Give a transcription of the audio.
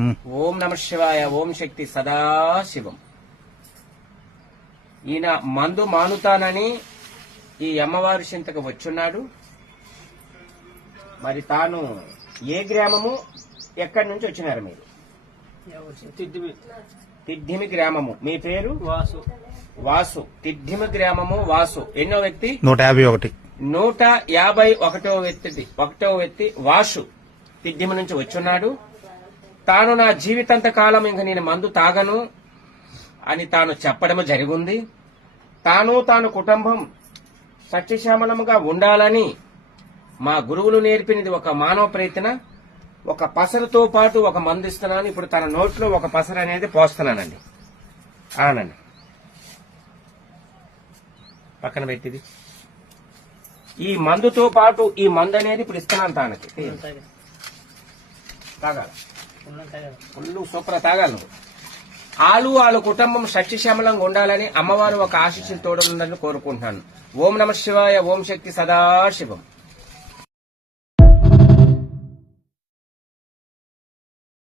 ఓం నమ శివాయ, ఓం శక్తి సదాశివం. ఈయన మందు మానుతానని ఈ అమ్మవారి చింతకు వచ్చున్నాడు. మరి తాను ఏ గ్రామము, ఎక్కడి నుంచి వచ్చినారు మీరు? తిడ్డిమి గ్రామము. మీ పేరు? వాసు. వాసు. తిడ్డిమి గ్రామము వాసు. ఎన్నో వ్యక్తి? 151. 151వ వ్యక్తి వాసు తిడ్డిమి నుంచి వచ్చున్నాడు. తాను నా జీవితాంత కాలం ఇంక నేను మందు తాగను అని తాను చెప్పడము జరిగింది. తాను కుటుంబం సత్యశ్యామలముగా ఉండాలని మా గురువులు నేర్పినది ఒక మానవ ప్రయత్న. ఒక పసరుతో పాటు ఒక మందు ఇస్తున్నాను. ఇప్పుడు తన నోట్లో ఒక పసరు అనేది పోస్తున్నానండి. ఆనండి, పక్కన పెట్టింది. ఈ మందుతో పాటు ఈ మందు అనేది ఇప్పుడు ఇస్తున్నాను తానకి. తాగాలి, ఫుల్ సూపర్ తాగాలి నువ్వు. వాళ్ళ కుటుంబం సత్యశ్యామలంగా ఉండాలని అమ్మవారు ఒక ఆశీస్సులు తోడుందని కోరుకుంటున్నాను. ఓం నమ శివాయ, ఓం శక్తి సదాశివం.